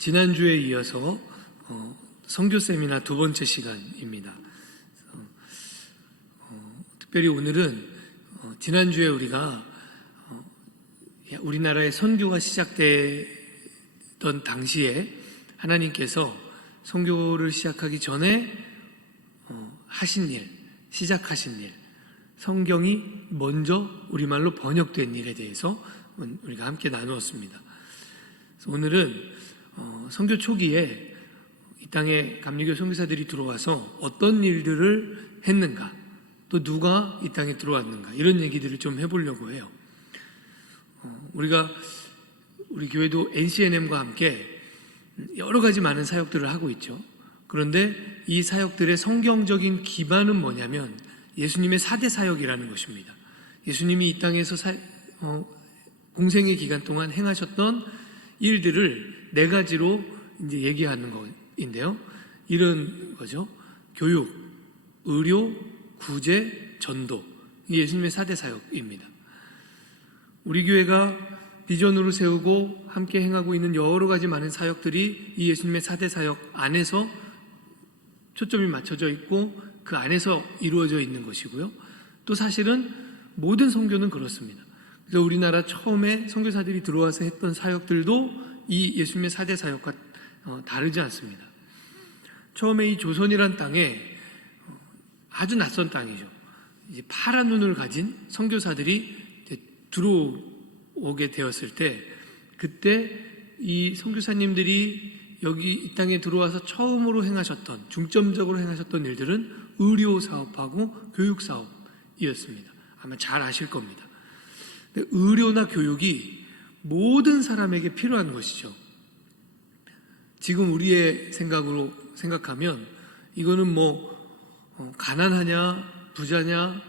지난주에 이어서 선교 세미나 두 번째 시간입니다. 특별히 오늘은 지난주에 우리가 우리나라의 선교가 시작되던 당시에 하나님께서 선교를 시작하기 전에 하신 일, 시작하신 일, 성경이 먼저 우리말로 번역된 일에 대해서 우리가 함께 나누었습니다. 오늘은 선교 초기에 이 땅에 감리교 선교사들이 들어와서 어떤 일들을 했는가, 또 누가 이 땅에 들어왔는가, 이런 얘기들을 좀 해보려고 해요. 우리 교회도 NCNM과 함께 여러 가지 많은 사역들을 하고 있죠. 그런데 이 사역들의 성경적인 기반은 뭐냐면 예수님의 4대 사역이라는 것입니다. 예수님이 이 땅에서 공생의 기간 동안 행하셨던 일들을 4가지로 이제 얘기하는 거인데요. 이런 거죠. 교육, 의료, 구제, 전도. 이게 예수님의 4대 사역입니다. 우리 교회가 비전으로 세우고 함께 행하고 있는 여러 가지 많은 사역들이 이 예수님의 4대 사역 안에서 초점이 맞춰져 있고 그 안에서 이루어져 있는 것이고요. 또 사실은 모든 선교는 그렇습니다. 그래서 우리나라 처음에 선교사들이 들어와서 했던 사역들도 이 예수님의 4대 사역과 다르지 않습니다. 처음에 이 조선이란 땅에 아주 낯선 땅이죠. 이제 파란 눈을 가진 선교사들이 들어오게 되었을 때, 그때 이 선교사님들이 여기 이 땅에 들어와서 처음으로 행하셨던, 중점적으로 행하셨던 일들은 의료 사업하고 교육 사업이었습니다. 아마 잘 아실 겁니다. 의료나 교육이 모든 사람에게 필요한 것이죠. 지금 우리의 생각으로 생각하면 이거는 가난하냐 부자냐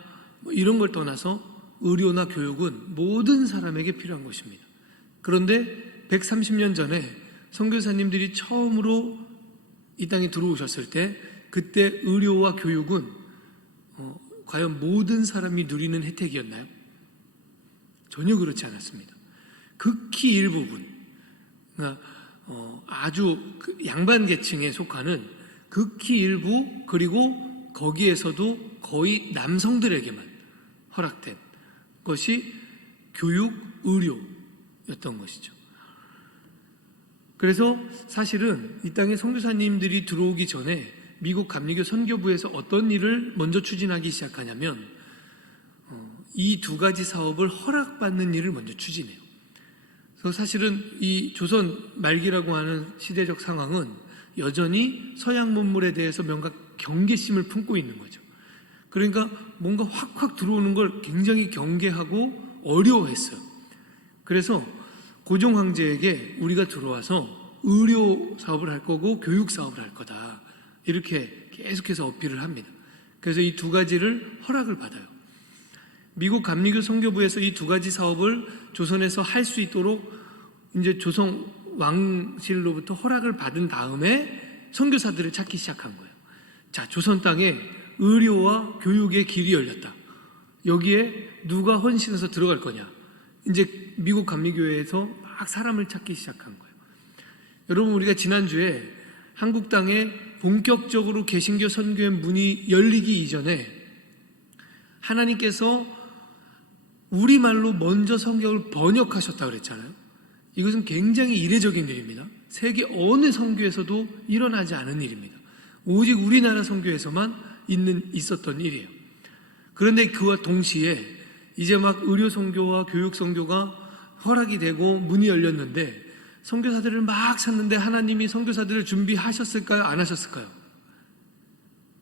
이런 걸 떠나서 의료나 교육은 모든 사람에게 필요한 것입니다. 그런데 130년 전에 선교사님들이 처음으로 이 땅에 들어오셨을 때 그때 의료와 교육은 과연 모든 사람이 누리는 혜택이었나요? 전혀 그렇지 않았습니다. 극히 일부분, 그러니까 아주 양반 계층에 속하는 극히 일부, 그리고 거기에서도 거의 남성들에게만 허락된 것이 교육, 의료였던 것이죠. 그래서 사실은 이 땅에 선교사님들이 들어오기 전에 미국 감리교 선교부에서 어떤 일을 먼저 추진하기 시작하냐면 이 2가지 사업을 허락받는 일을 먼저 추진해요. 그래서 사실은 이 조선 말기라고 하는 시대적 상황은 여전히 서양 문물에 대해서 뭔가 경계심을 품고 있는 거죠. 그러니까 뭔가 확확 들어오는 걸 굉장히 경계하고 어려워했어요. 그래서 고종 황제에게 우리가 들어와서 의료 사업을 할 거고 교육 사업을 할 거다, 이렇게 계속해서 어필을 합니다. 그래서 이 2가지를 허락을 받아요. 미국 감리교 선교부에서 이 2가지 사업을 조선에서 할 수 있도록 이제 조선 왕실로부터 허락을 받은 다음에 선교사들을 찾기 시작한 거예요. 자, 조선 땅에 의료와 교육의 길이 열렸다. 여기에 누가 헌신해서 들어갈 거냐? 이제 미국 감리교회에서 막 사람을 찾기 시작한 거예요. 여러분, 우리가 지난주에 한국 땅에 본격적으로 개신교 선교의 문이 열리기 이전에 하나님께서 우리말로 먼저 성경을 번역하셨다고 그랬잖아요. 이것은 굉장히 이례적인 일입니다. 세계 어느 선교에서도 일어나지 않은 일입니다. 오직 우리나라 선교에서만 있었던 일이에요. 그런데 그와 동시에 이제 막 의료 선교와 교육 선교가 허락이 되고 문이 열렸는데 선교사들을 막 찾는데 하나님이 선교사들을 준비하셨을까요? 안 하셨을까요?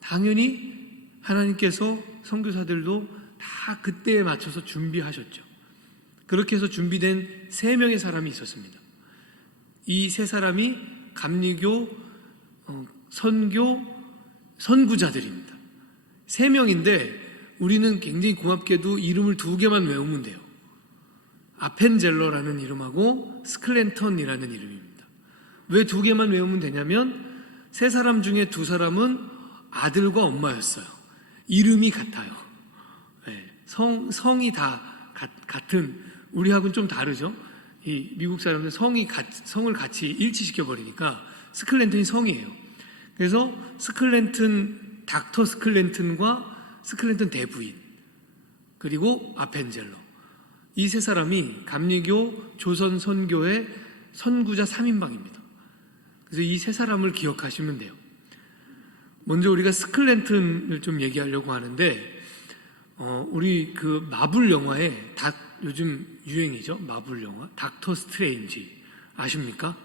당연히 하나님께서 선교사들도 다 그때에 맞춰서 준비하셨죠. 그렇게 해서 준비된 3명의 사람이 있었습니다. 이 3사람이 감리교 선교 선구자들입니다. 3명인데 우리는 굉장히 고맙게도 이름을 2개만 외우면 돼요. 아펜젤러라는 이름하고 스클랜턴이라는 이름입니다. 왜 2개만 외우면 되냐면 3사람 중에 2사람은 아들과 엄마였어요. 이름이 같아요. 성이 다 같은, 우리하고는 좀 다르죠. 이 미국 사람들 성을 같이 일치시켜 버리니까 스클랜턴이 성이에요. 그래서 스클랜턴, 닥터 스클랜턴과 스클랜턴 대부인, 그리고 아펜젤러, 이 세 사람이 감리교 조선 선교의 선구자 3인방입니다. 그래서 이 세 사람을 기억하시면 돼요. 먼저 우리가 스클랜턴을 좀 얘기하려고 하는데, 우리 그 마블 영화에 요즘 유행이죠. 마블 영화 닥터 스트레인지 아십니까?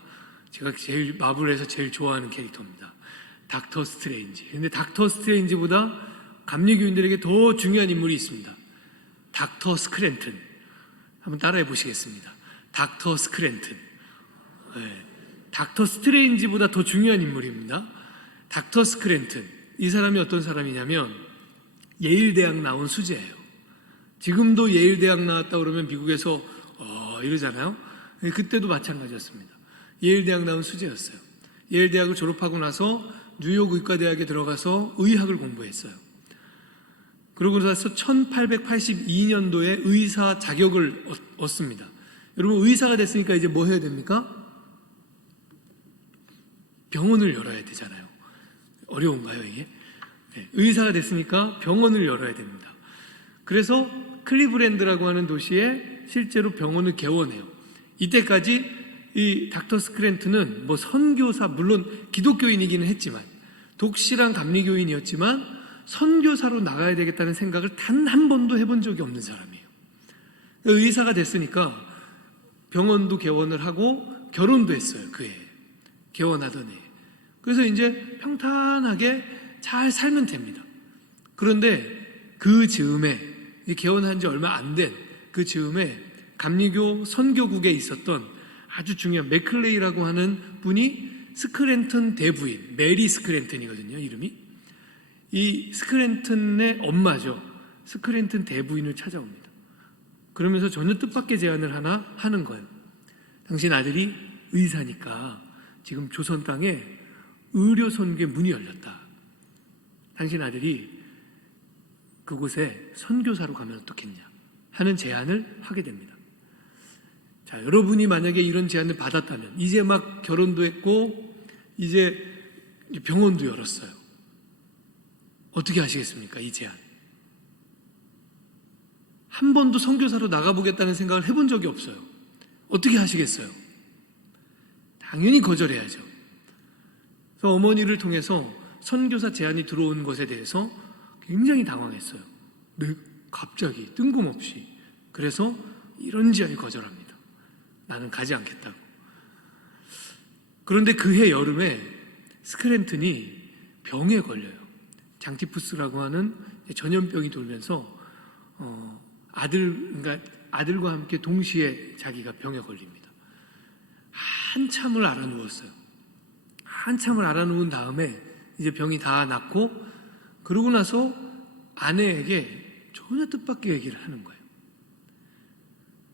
제가 마블에서 제일 좋아하는 캐릭터입니다. 닥터 스트레인지. 근데 닥터 스트레인지보다 감리교인들에게 더 중요한 인물이 있습니다. 닥터 스클랜턴. 한번 따라해 보시겠습니다. 닥터 스클랜턴. 네. 닥터 스트레인지보다 더 중요한 인물입니다. 닥터 스클랜턴. 이 사람이 어떤 사람이냐면 예일대학 나온 수재예요. 지금도 예일대학 나왔다 그러면 미국에서 이러잖아요. 그때도 마찬가지였습니다. 예일대학 나온 수재였어요. 예일대학을 졸업하고 나서 뉴욕 의과대학에 들어가서 의학을 공부했어요. 그러고 나서 1882년도에 의사 자격을 얻습니다. 여러분, 의사가 됐으니까 이제 뭐 해야 됩니까? 병원을 열어야 되잖아요. 어려운가요, 이게? 네, 의사가 됐으니까 병원을 열어야 됩니다. 그래서 클리브랜드라고 하는 도시에 실제로 병원을 개원해요. 이때까지 이 닥터 스크랜턴은 뭐 선교사, 물론 기독교인이기는 했지만, 독실한 감리교인이었지만 선교사로 나가야 되겠다는 생각을 단 한 번도 해본 적이 없는 사람이에요. 의사가 됐으니까 병원도 개원을 하고 결혼도 했어요. 그 해에. 개원하던 해에. 그래서 이제 평탄하게 잘 살면 됩니다. 그런데 그 즈음에, 개원한 지 얼마 안 된 그 즈음에 감리교 선교국에 있었던 아주 중요한 맥클레이라고 하는 분이 스클랜턴 대부인, 메리 스클랜턴이거든요, 이름이. 이 스클랜턴의 엄마죠. 스클랜턴 대부인을 찾아옵니다. 그러면서 전혀 뜻밖의 제안을 하나 하는 거예요. 당신 아들이 의사니까 지금 조선 땅에 의료 선교의 문이 열렸다. 당신 아들이 그곳에 선교사로 가면 어떻겠냐 하는 제안을 하게 됩니다. 자, 여러분이 만약에 이런 제안을 받았다면, 이제 막 결혼도 했고 이제 병원도 열었어요. 어떻게 하시겠습니까? 이 제안. 한 번도 선교사로 나가보겠다는 생각을 해본 적이 없어요. 어떻게 하시겠어요? 당연히 거절해야죠. 그래서 어머니를 통해서 선교사 제안이 들어온 것에 대해서 굉장히 당황했어요. 네, 갑자기 뜬금없이. 그래서 이런지아이 거절합니다. 나는 가지 않겠다고. 그런데 그해 여름에 스크랜턴이 병에 걸려요. 장티푸스라고 하는 전염병이 돌면서 그러니까 아들과 함께 동시에 자기가 병에 걸립니다. 한참을 알아누웠어요. 한참을 알아누운 다음에 이제 병이 다 낫고, 그러고 나서 아내에게 전혀 뜻밖의 얘기를 하는 거예요.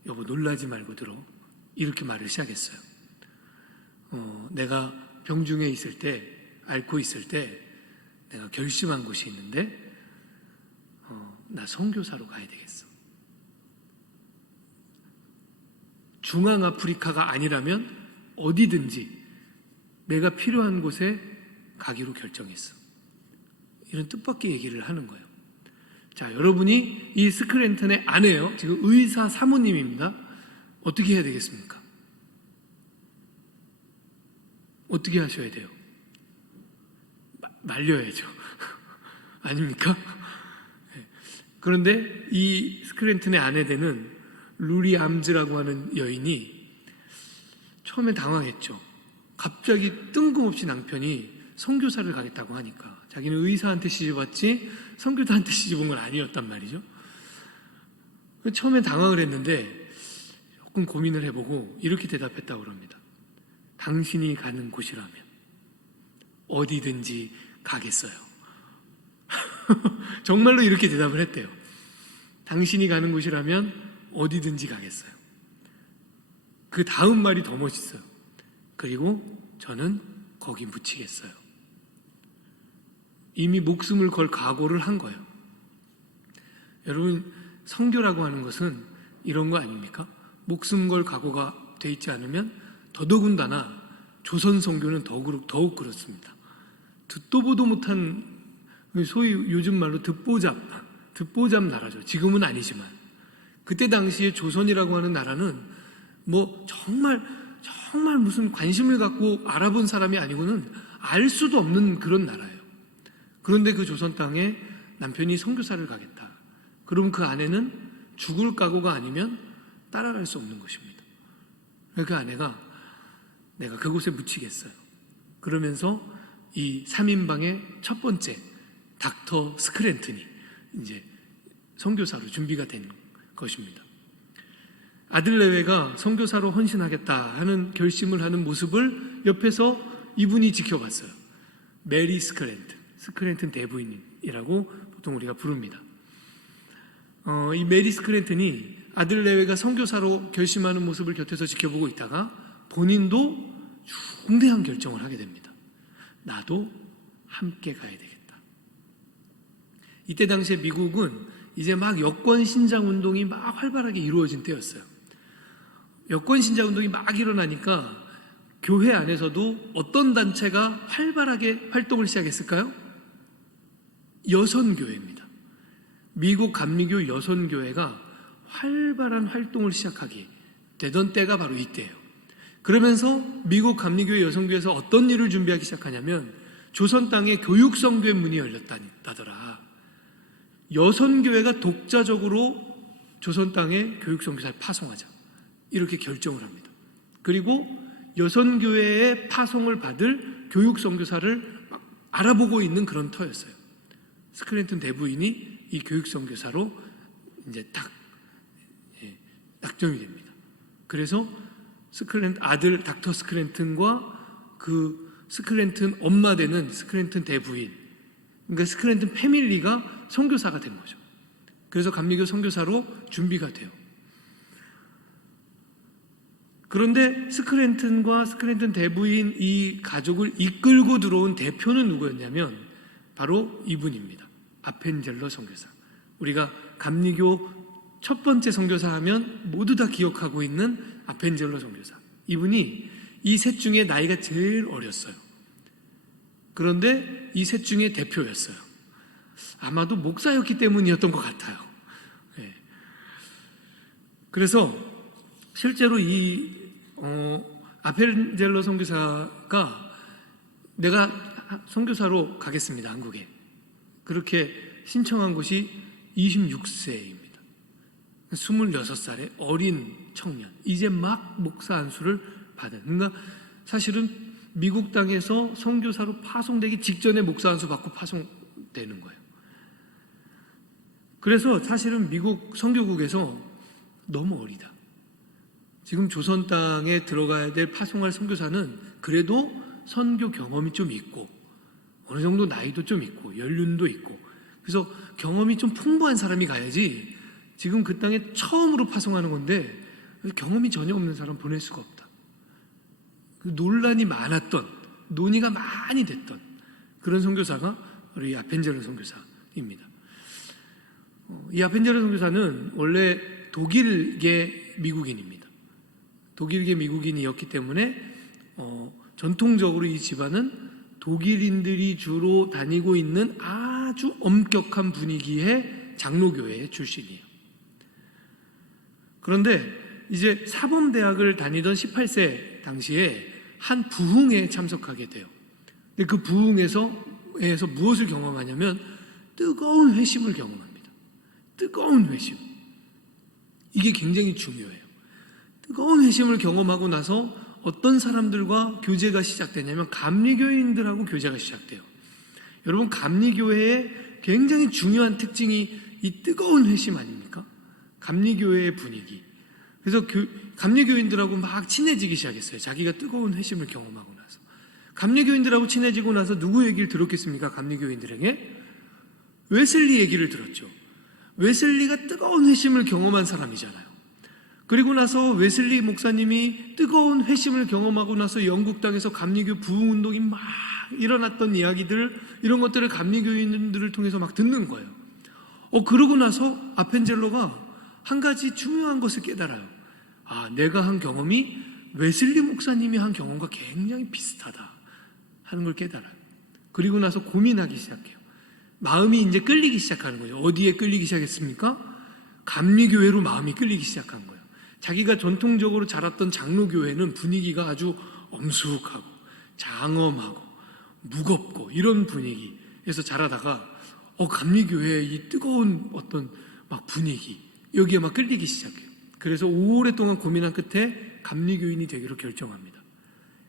여보, 놀라지 말고 들어. 이렇게 말을 시작했어요. 내가 병중에 있을 때, 앓고 있을 때 내가 결심한 곳이 있는데 나 선교사로 가야 되겠어. 중앙아프리카가 아니라면 어디든지 내가 필요한 곳에 가기로 결정했어. 이런 뜻밖의 얘기를 하는 거예요. 자, 여러분이 이 스클랜턴의 아내예요. 지금 의사 사모님입니다. 어떻게 해야 되겠습니까? 어떻게 하셔야 돼요? 말려야죠. 아닙니까? 그런데 이 스클랜턴의 아내 되는 루리 암즈라고 하는 여인이 처음에 당황했죠. 갑자기 뜬금없이 남편이 선교사를 가겠다고 하니까. 자기는 의사한테 시집왔지 선교사한테 시집온 건 아니었단 말이죠. 처음엔 당황을 했는데 조금 고민을 해보고 이렇게 대답했다고 합니다. 당신이 가는 곳이라면 어디든지 가겠어요. 정말로 이렇게 대답을 했대요. 당신이 가는 곳이라면 어디든지 가겠어요. 그 다음 말이 더 멋있어요. 그리고 저는 거기 묻히겠어요. 이미 목숨을 걸 각오를 한 거예요. 여러분, 선교라고 하는 것은 이런 거 아닙니까? 목숨 걸 각오가 돼 있지 않으면 더더군다나 조선 선교는 더욱 그렇습니다. 듣도 보도 못한, 소위 요즘 말로 듣보잡 나라죠. 지금은 아니지만 그때 당시에 조선이라고 하는 나라는 뭐 정말 무슨 관심을 갖고 알아본 사람이 아니고는 알 수도 없는 그런 나라예요. 그런데 그 조선 땅에 남편이 선교사를 가겠다. 그럼 그 아내는 죽을 각오가 아니면 따라갈 수 없는 것입니다. 그 아내가 내가 그곳에 묻히겠어요. 그러면서 이 3인방의 첫 번째 닥터 스크랜튼이 이제 선교사로 준비가 된 것입니다. 아들 내외가 선교사로 헌신하겠다 하는 결심을 하는 모습을 옆에서 이분이 지켜봤어요. 메리 스크랜튼 대부인이라고 보통 우리가 부릅니다. 이 메리 스크랜튼이 아들 내외가 선교사로 결심하는 모습을 곁에서 지켜보고 있다가 본인도 중대한 결정을 하게 됩니다. 나도 함께 가야 되겠다. 이때 당시에 미국은 이제 막 여권 신장 운동이 막 활발하게 이루어진 때였어요. 여권 신장 운동이 막 일어나니까 교회 안에서도 어떤 단체가 활발하게 활동을 시작했을까요? 여선교회입니다. 미국 감리교 여선교회가 활발한 활동을 시작하게 되던 때가 바로 이때예요. 그러면서 미국 감리교회 여선교회에서 어떤 일을 준비하기 시작하냐면 조선 땅에 교육선교회 문이 열렸다더라. 여선교회가 독자적으로 조선 땅에 교육선교사를 파송하자 이렇게 결정을 합니다. 그리고 여선교회의 파송을 받을 교육선교사를 알아보고 있는 그런 터였어요. 스크랜튼 대부인이 이 교육선교사로 이제 딱 낙점이 됩니다. 그래서 아들 닥터 스크랜튼과 그 스크랜튼 엄마 되는 스크랜튼 대부인, 그러니까 스크랜튼 패밀리가 선교사가 된 거죠. 그래서 감리교 선교사로 준비가 돼요. 그런데 스크랜튼과 스크랜튼 대부인 이 가족을 이끌고 들어온 대표는 누구였냐면 바로 이분입니다. 아펜젤러 선교사. 우리가 감리교 첫 번째 선교사 하면 모두 다 기억하고 있는 아펜젤러 선교사. 이분이 이 셋 중에 나이가 제일 어렸어요. 그런데 이 셋 중에 대표였어요. 아마도 목사였기 때문이었던 것 같아요. 네. 그래서 실제로 이 아펜젤러 선교사가 내가 선교사로 가겠습니다. 한국에. 그렇게 신청한 곳이 26세입니다. 26살의 어린 청년, 이제 막 목사 안수를 받은. 그러니까 사실은 미국 땅에서 선교사로 파송되기 직전에 목사 안수 받고 파송되는 거예요. 그래서 사실은 미국 선교국에서 너무 어리다. 지금 조선 땅에 들어가야 될 파송할 선교사는 그래도 선교 경험이 좀 있고 어느 정도 나이도 좀 있고 연륜도 있고 그래서 경험이 좀 풍부한 사람이 가야지 지금 그 땅에 처음으로 파송하는 건데 경험이 전혀 없는 사람 보낼 수가 없다. 논란이 많았던, 논의가 많이 됐던 그런 선교사가 우리 아펜젤러 선교사입니다. 이 아펜젤러 선교사는 원래 독일계 미국인입니다. 독일계 미국인이었기 때문에 전통적으로 이 집안은 독일인들이 주로 다니고 있는 아주 엄격한 분위기의 장로교회 출신이에요. 그런데 이제 사범대학을 다니던 18세 당시에 한 부흥에 참석하게 돼요. 근데 그 부흥에서 무엇을 경험하냐면 뜨거운 회심을 경험합니다. 뜨거운 회심. 이게 굉장히 중요해요. 뜨거운 회심을 경험하고 나서 어떤 사람들과 교제가 시작되냐면 감리교인들하고 교제가 시작돼요. 여러분, 감리교회의 굉장히 중요한 특징이 이 뜨거운 회심 아닙니까? 감리교회의 분위기. 그래서 감리교인들하고 막 친해지기 시작했어요. 자기가 뜨거운 회심을 경험하고 나서. 감리교인들하고 친해지고 나서 누구 얘기를 들었겠습니까? 감리교인들에게 웨슬리 얘기를 들었죠. 웨슬리가 뜨거운 회심을 경험한 사람이잖아요. 그리고 나서 웨슬리 목사님이 뜨거운 회심을 경험하고 나서 영국 땅에서 감리교 부흥운동이 막 일어났던 이야기들, 이런 것들을 감리교인들을 통해서 막 듣는 거예요. 그러고 나서 아펜젤러가 한 가지 중요한 것을 깨달아요. 내가 한 경험이 웨슬리 목사님이 한 경험과 굉장히 비슷하다 하는 걸 깨달아요. 그리고 나서 고민하기 시작해요. 마음이 이제 끌리기 시작하는 거예요. 어디에 끌리기 시작했습니까? 감리교회로 마음이 끌리기 시작한 거예요. 자기가 전통적으로 자랐던 장로교회는 분위기가 아주 엄숙하고 장엄하고 무겁고 이런 분위기에서 자라다가 감리교회의 이 뜨거운 어떤 막 분위기, 여기에 막 끌리기 시작해요. 그래서 오랫동안 고민한 끝에 감리교인이 되기로 결정합니다.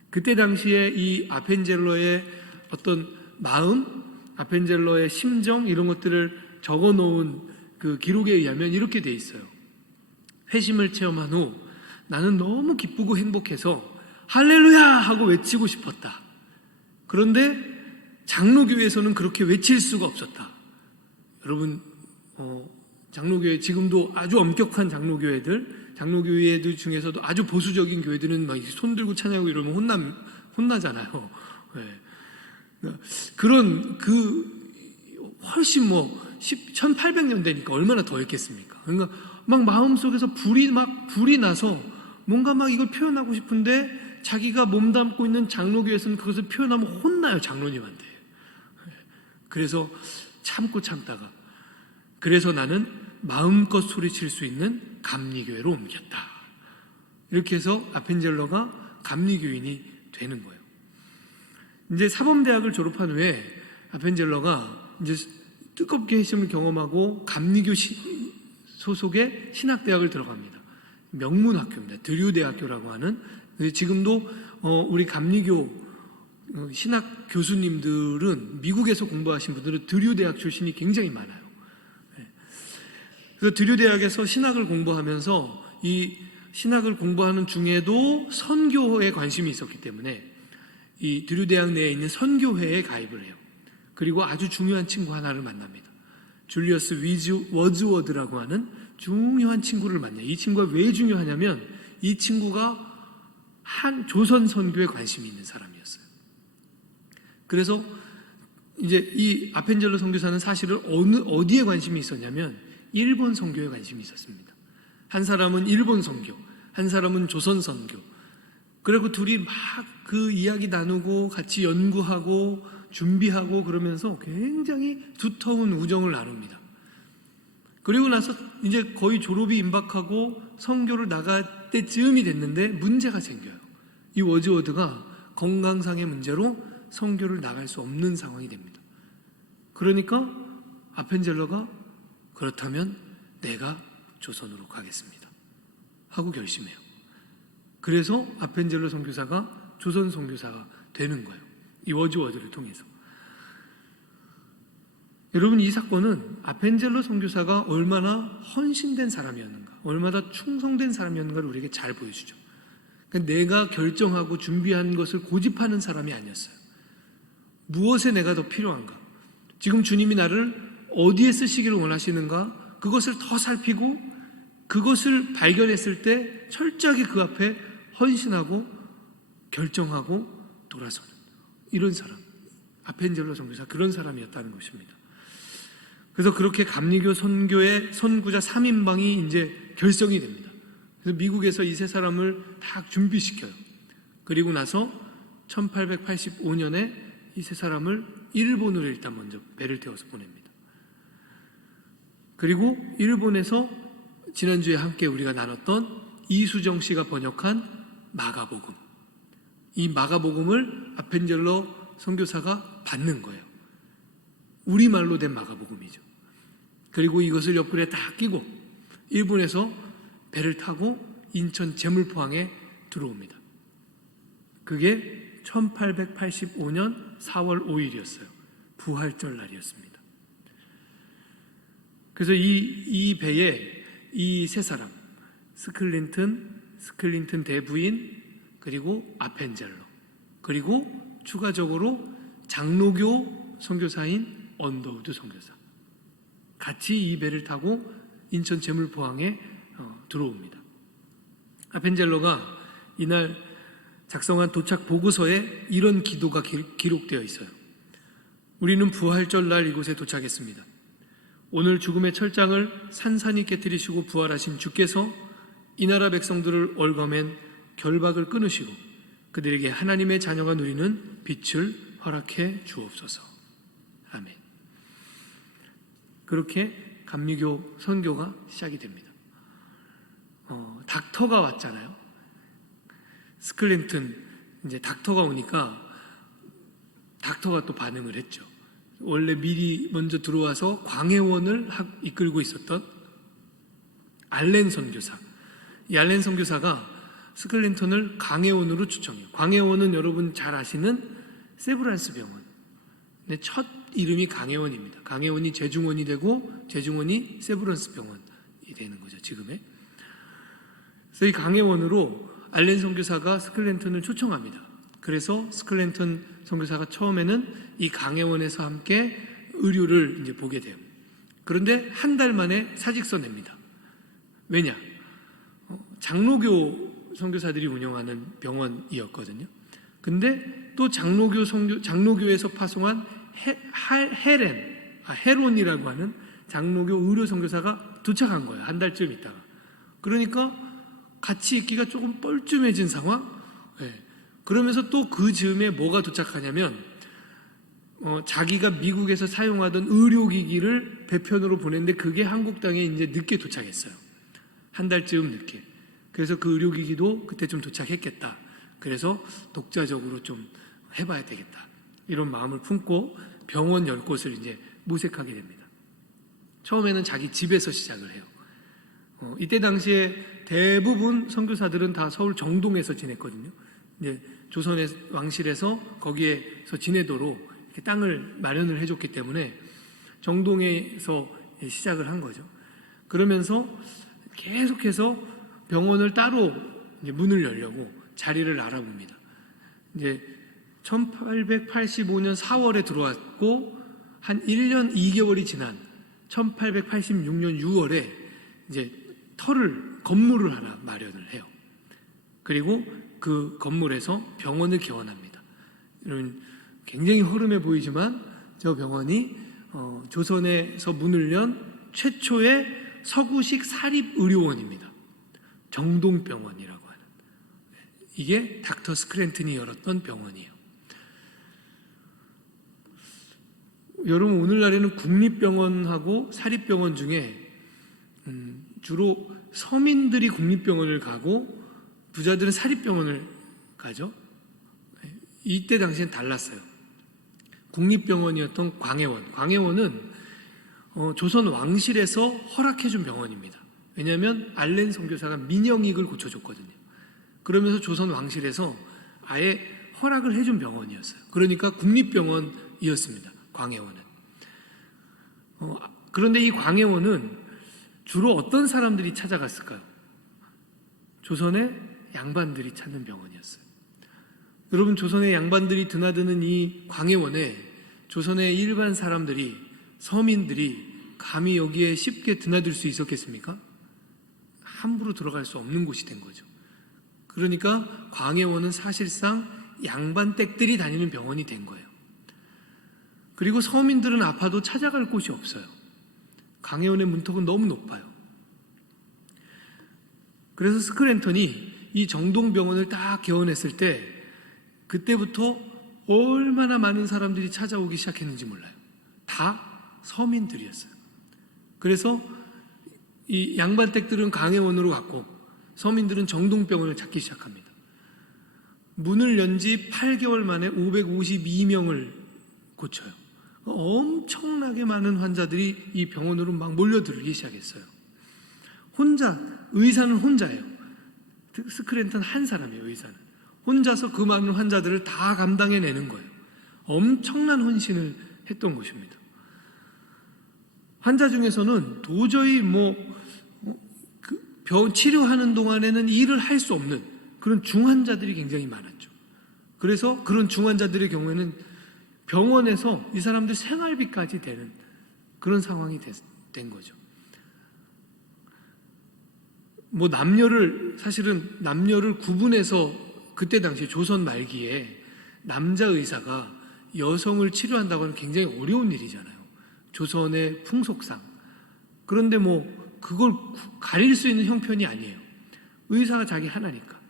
그때 당시에 이 아펜젤러의 어떤 마음, 아펜젤러의 심정, 이런 것들을 적어 놓은 그 기록에 의하면 이렇게 돼 있어요. 회심을 체험한 후 나는 너무 기쁘고 행복해서 할렐루야 하고 외치고 싶었다. 그런데 장로교회에서는 그렇게 외칠 수가 없었다. 여러분, 장로교회 지금도 아주 엄격한 장로교회들 중에서도 아주 보수적인 교회들은 막 손 들고 찬양하고 이러면 혼나잖아요. 네. 그런 훨씬 1800년대니까 얼마나 더 했겠습니까? 그러니까 막 마음속에서 불이 나서 뭔가 막 이걸 표현하고 싶은데 자기가 몸담고 있는 장로교회에서는 그것을 표현하면 혼나요, 장로님한테. 그래서 참다가 그래서 나는 마음껏 소리칠 수 있는 감리교회로 옮겼다. 이렇게 해서 아펜젤러가 감리교인이 되는 거예요. 이제 사범대학을 졸업한 후에 아펜젤러가 이제 뜨겁게 회심을 경험하고 감리교 소속의 신학대학을 들어갑니다. 명문학교입니다. 드류대학교라고 하는. 지금도 우리 감리교 신학 교수님들은 미국에서 공부하신 분들은 드류대학 출신이 굉장히 많아요. 그래서 드류대학에서 신학을 공부하면서 이 신학을 공부하는 중에도 선교에 관심이 있었기 때문에 이 드류대학 내에 있는 선교회에 가입을 해요. 그리고 아주 중요한 친구 하나를 만납니다. 줄리어스 워즈워드라고 하는 중요한 친구를 만나요. 이 친구가 왜 중요하냐면 이 친구가 한 조선 선교에 관심이 있는 사람이었어요. 그래서 이제 이 아펜젤러 선교사는 사실은 어디에 관심이 있었냐면 일본 선교에 관심이 있었습니다. 한 사람은 일본 선교, 한 사람은 조선 선교. 그리고 둘이 막 그 이야기 나누고 같이 연구하고 준비하고 그러면서 굉장히 두터운 우정을 나눕니다. 그리고 나서 이제 거의 졸업이 임박하고 선교를 나갈 때쯤이 됐는데 문제가 생겨요. 이 워즈워드가 건강상의 문제로 선교를 나갈 수 없는 상황이 됩니다. 그러니까 아펜젤러가 그렇다면 내가 조선으로 가겠습니다 하고 결심해요. 그래서 아펜젤러 선교사가 조선 선교사가 되는 거예요. 이 워즈워드를 통해서. 여러분, 이 사건은 아펜젤러 선교사가 얼마나 헌신된 사람이었는가, 얼마나 충성된 사람이었는가를 우리에게 잘 보여주죠. 그러니까 내가 결정하고 준비한 것을 고집하는 사람이 아니었어요. 무엇에 내가 더 필요한가, 지금 주님이 나를 어디에 쓰시기를 원하시는가, 그것을 더 살피고 그것을 발견했을 때 철저하게 그 앞에 헌신하고 결정하고 돌아서는 이런 사람, 아펜젤러 선교사, 그런 사람이었다는 것입니다. 그래서 그렇게 감리교 선교의 선구자 3인방이 이제 결성이 됩니다. 그래서 미국에서 이 세 사람을 다 준비시켜요. 그리고 나서 1885년에 이 세 사람을 일본으로 일단 먼저 배를 태워서 보냅니다. 그리고 일본에서 지난주에 함께 우리가 나눴던 이수정 씨가 번역한 마가복음, 이 마가복음을 아펜젤러 선교사가 받는 거예요. 우리말로 된 마가복음이죠. 그리고 이것을 옆구리에 다 끼고 일본에서 배를 타고 인천 제물포항에 들어옵니다. 그게 1885년 4월 5일이었어요. 부활절 날이었습니다. 그래서 이 배에 이 세 사람, 스클린튼 대부인, 그리고 아펜젤러, 그리고 추가적으로 장로교 선교사인 언더우드 선교사, 같이 이 배를 타고 인천 제물포항에 들어옵니다. 아펜젤러가 이날 작성한 도착 보고서에 이런 기도가 기록되어 있어요. 우리는 부활절 날 이곳에 도착했습니다. 오늘 죽음의 철장을 산산히 깨뜨리시고 부활하신 주께서 이 나라 백성들을 얽어맨 결박을 끊으시고 그들에게 하나님의 자녀가 누리는 빛을 허락해 주옵소서. 아멘. 그렇게 감리교 선교가 시작이 됩니다. 닥터가 왔잖아요. 스클랜턴 이제 닥터가 오니까 닥터가 또 반응을 했죠. 원래 미리 먼저 들어와서 광해원을 이끌고 있었던 알렌 선교사. 이 알렌 선교사가 스클랜턴을 광해원으로 추천해요. 광해원은 여러분 잘 아시는 세브란스 병원. 첫 이름이 광해원입니다. 광해원이 제중원이 되고 제중원이 세브란스 병원이 되는 거죠, 지금의. 그래서 이 광해원으로 알렌 선교사가 스클랜턴을 초청합니다. 그래서 스클랜턴 선교사가 처음에는 이 광해원에서 함께 의료를 이제 보게 돼요. 그런데 한 달 만에 사직서 냅니다. 왜냐? 장로교 선교사들이 운영하는 병원이었거든요. 근데 또 장로교에서 파송한 헤론이라고 하는 장로교 의료 선교사가 도착한 거예요. 한 달쯤 있다가. 그러니까 같이 있기가 조금 뻘쭘해진 상황. 그러면서 또 그 즈음에 뭐가 도착하냐면 자기가 미국에서 사용하던 의료기기를 배편으로 보냈는데 그게 한국 땅에 이제 늦게 도착했어요. 한 달쯤 늦게. 그래서 그 의료기기도 그때쯤 도착했겠다. 그래서 독자적으로 좀 해봐야 되겠다. 이런 마음을 품고 병원 10곳을 이제 모색하게 됩니다. 처음에는 자기 집에서 시작을 해요. 이때 당시에 대부분 선교사들은 다 서울 정동에서 지냈거든요. 이제 조선의 왕실에서 거기에서 지내도록 이렇게 땅을 마련을 해줬기 때문에 정동에서 시작을 한 거죠. 그러면서 계속해서 병원을 따로 이제 문을 열려고 자리를 알아봅니다. 이제 1885년 4월에 들어왔고 한 1년 2개월이 지난 1886년 6월에 이제 건물을 하나 마련을 해요. 그리고 그 건물에서 병원을 개원합니다. 이런 굉장히 허름해 보이지만 저 병원이 조선에서 문을 연 최초의 서구식 사립의료원입니다. 정동병원이라고 하는. 이게 닥터 스클랜턴이 열었던 병원이에요. 여러분 오늘날에는 국립병원하고 사립병원 중에 주로 서민들이 국립병원을 가고 부자들은 사립병원을 가죠. 이때 당시엔 달랐어요. 국립병원이었던 광해원은 조선 왕실에서 허락해준 병원입니다. 왜냐하면 알렌 선교사가 민영익을 고쳐줬거든요. 그러면서 조선 왕실에서 아예 허락을 해준 병원이었어요. 그러니까 국립병원이었습니다. 광해원은. 그런데 이 광해원은 주로 어떤 사람들이 찾아갔을까요? 조선의 양반들이 찾는 병원이었어요. 여러분 조선의 양반들이 드나드는 이 광해원에 조선의 일반 사람들이 서민들이 감히 여기에 쉽게 드나들 수 있었겠습니까? 함부로 들어갈 수 없는 곳이 된 거죠. 그러니까 광해원은 사실상 양반댁들이 다니는 병원이 된 거예요. 그리고 서민들은 아파도 찾아갈 곳이 없어요. 광해원의 문턱은 너무 높아요. 그래서 스클랜턴이 이 정동병원을 딱 개원했을 때 그때부터 얼마나 많은 사람들이 찾아오기 시작했는지 몰라요. 다 서민들이었어요. 그래서 이 양반댁들은 광해원으로 갔고 서민들은 정동병원을 찾기 시작합니다. 문을 연 지 8개월 만에 552명을 고쳐요. 엄청나게 많은 환자들이 이 병원으로 막 몰려들기 시작했어요. 의사는 혼자예요. 스클랜턴 한 사람이에요. 의사는 혼자서 그 많은 환자들을 다 감당해내는 거예요. 엄청난 헌신을 했던 것입니다. 환자 중에서는 도저히 병 치료하는 동안에는 일을 할 수 없는 그런 중환자들이 굉장히 많았죠. 그래서 그런 중환자들의 경우에는 병원에서 이 사람들 생활비까지 되는 그런 상황이 된 거죠. 사실은 남녀를 구분해서 그때 당시 조선 말기에 남자 의사가 여성을 치료한다고 하는 굉장히 어려운 일이잖아요. 조선의 풍속상. 그런데 그걸 가릴 수 있는 형편이 아니에요. 의사가 자기 하나니까.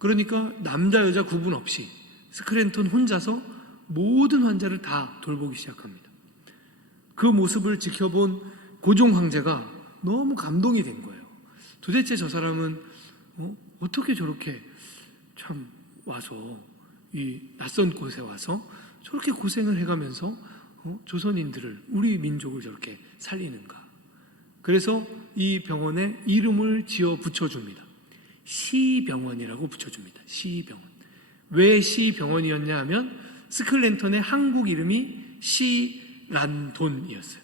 그러니까 남자 여자 구분 없이 스크랜턴 혼자서 모든 환자를 다 돌보기 시작합니다. 그 모습을 지켜본 고종 황제가 너무 감동이 된 거예요. 도대체 저 사람은 어떻게 저렇게 참 와서 이 낯선 곳에 와서 저렇게 고생을 해가면서 조선인들을, 우리 민족을 저렇게 살리는가. 그래서 이 병원에 이름을 지어 붙여줍니다. 시병원이라고 붙여줍니다. 시병원. 왜 시병원이었냐 하면 스클랜턴의 한국 이름이 시란돈이었어요.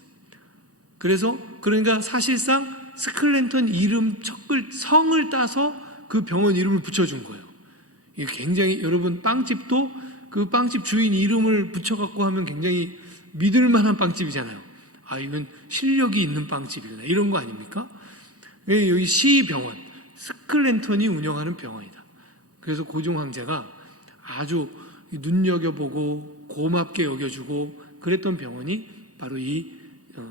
그러니까 사실상 스클랜턴 이름 성을 따서 그 병원 이름을 붙여준 거예요. 이게 굉장히, 여러분 빵집도 그 빵집 주인 이름을 붙여갖고 하면 굉장히 믿을만한 빵집이잖아요. 아, 이건 실력이 있는 빵집이구나, 이런 거 아닙니까? 여기 시병원, 스클랜턴이 운영하는 병원이다. 그래서 고종 황제가 아주 눈여겨보고 고맙게 여겨주고 그랬던 병원이 바로 이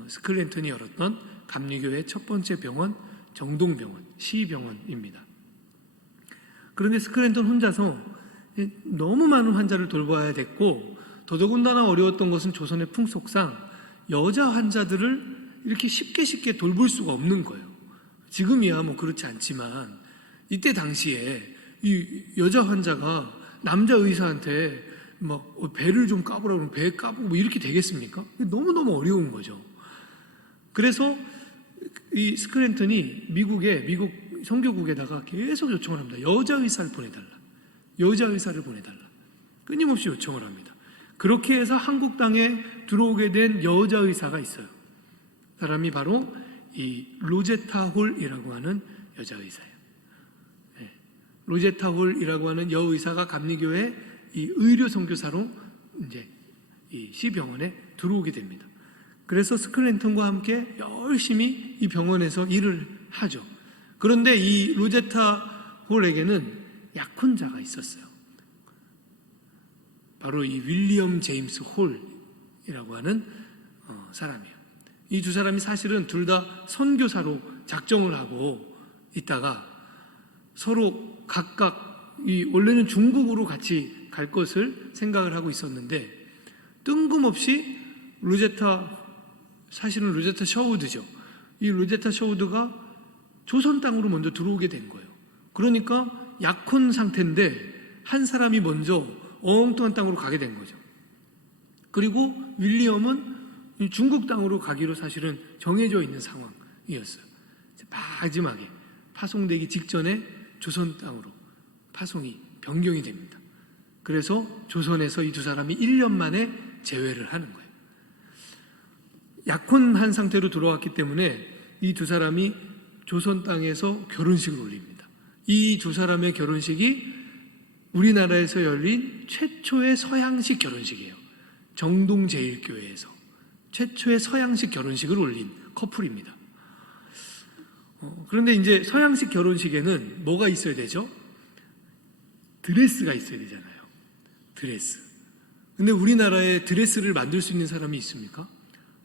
스클랜턴이 열었던 감리교의 첫 번째 병원, 정동병원, 시병원입니다. 그런데 스클랜턴 혼자서 너무 많은 환자를 돌봐야 됐고, 더더군다나 어려웠던 것은 조선의 풍속상 여자 환자들을 이렇게 쉽게 돌볼 수가 없는 거예요. 지금이야 뭐 그렇지 않지만 이때 당시에 이 여자 환자가 남자 의사한테 막 배를 좀 까보라 그러면 배 까보고 뭐 이렇게 되겠습니까? 너무너무 어려운 거죠. 그래서 이 스클랜턴이 미국 선교국에다가 계속 요청을 합니다. 여자 의사를 보내달라. 여자 의사를 보내달라. 끊임없이 요청을 합니다. 그렇게 해서 한국 땅에 들어오게 된 여자 의사가 있어요. 사람이 바로 이 로제타 홀이라고 하는 여자 의사예요. 네. 로제타 홀이라고 하는 여의사가 감리교의 이 의료 선교사로 이제 이 시병원에 들어오게 됩니다. 그래서 스클랜턴과 함께 열심히 이 병원에서 일을 하죠. 그런데 이 로제타 홀에게는 약혼자가 있었어요. 바로 이 윌리엄 제임스 홀이라고 하는 사람이에요. 이 두 사람이 사실은 둘 다 선교사로 작정을 하고 있다가 서로 각각 원래는 중국으로 같이 갈 것을 생각을 하고 있었는데, 뜬금없이 사실은 로제타 셔우드죠. 이 로제타 셔우드가 조선 땅으로 먼저 들어오게 된 거예요. 그러니까 약혼 상태인데 한 사람이 먼저 엉뚱한 땅으로 가게 된 거죠. 그리고 윌리엄은 중국 땅으로 가기로 사실은 정해져 있는 상황이었어요. 마지막에 파송되기 직전에 조선 땅으로 파송이 변경이 됩니다. 그래서 조선에서 이 두 사람이 1년 만에 재회를 하는 거예요. 약혼한 상태로 들어왔기 때문에 이 두 사람이 조선 땅에서 결혼식을 올립니다. 이 두 사람의 결혼식이 우리나라에서 열린 최초의 서양식 결혼식이에요. 정동제일교회에서 최초의 서양식 결혼식을 올린 커플입니다. 그런데 이제 서양식 결혼식에는 뭐가 있어야 되죠? 드레스가 있어야 되잖아요. 드레스. 근데 우리나라에 드레스를 만들 수 있는 사람이 있습니까?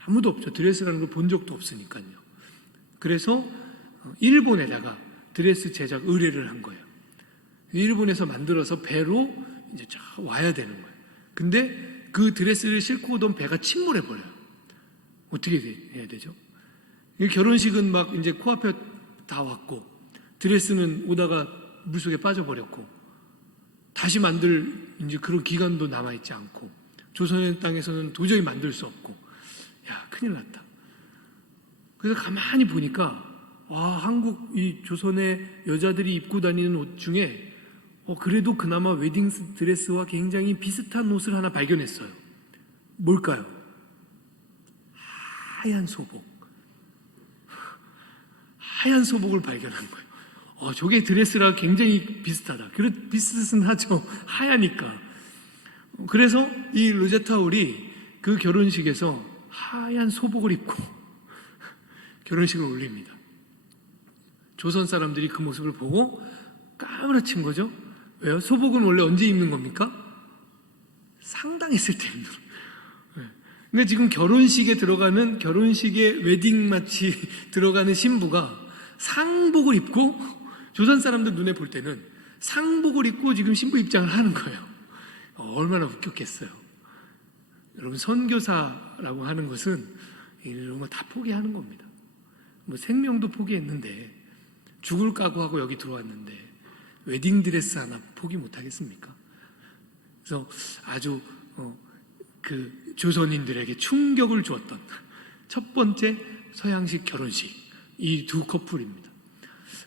아무도 없죠. 드레스라는 걸 본 적도 없으니까요. 그래서 일본에다가 드레스 제작 의뢰를 한 거예요. 일본에서 만들어서 배로 이제 쫙 와야 되는 거예요. 근데 그 드레스를 싣고 오던 배가 침몰해 버려요. 어떻게 해야 되죠? 결혼식은 막 이제 코앞에 다 왔고, 드레스는 오다가 물속에 빠져버렸고, 다시 만들 이제 그런 기간도 남아있지 않고, 조선의 땅에서는 도저히 만들 수 없고, 야, 큰일 났다. 그래서 가만히 보니까, 한국 이 조선의 여자들이 입고 다니는 옷 중에 그래도 그나마 웨딩 드레스와 굉장히 비슷한 옷을 하나 발견했어요. 뭘까요? 하얀 소복. 하얀 소복을 발견한 거예요. 저게 드레스랑 굉장히 비슷하다. 비슷은 하죠. 하얘니까. 그래서 이 로제타 홀이 그 결혼식에서 하얀 소복을 입고 결혼식을 올립니다. 조선 사람들이 그 모습을 보고 까무러친 거죠. 왜요? 소복은 원래 언제 입는 겁니까? 상당했을 때 입는 거예요. 근데 지금 결혼식에 웨딩 마치 들어가는 신부가 상복을 입고, 조선 사람들 눈에 볼 때는 상복을 입고 지금 신부 입장을 하는 거예요. 얼마나 웃겼겠어요. 여러분, 선교사라고 하는 것은 이런 다 포기하는 겁니다. 뭐 생명도 포기했는데, 죽을 각오하고 여기 들어왔는데 웨딩드레스 하나 포기 못하겠습니까? 그래서 아주 그 조선인들에게 충격을 주었던 첫 번째 서양식 결혼식, 이 두 커플입니다.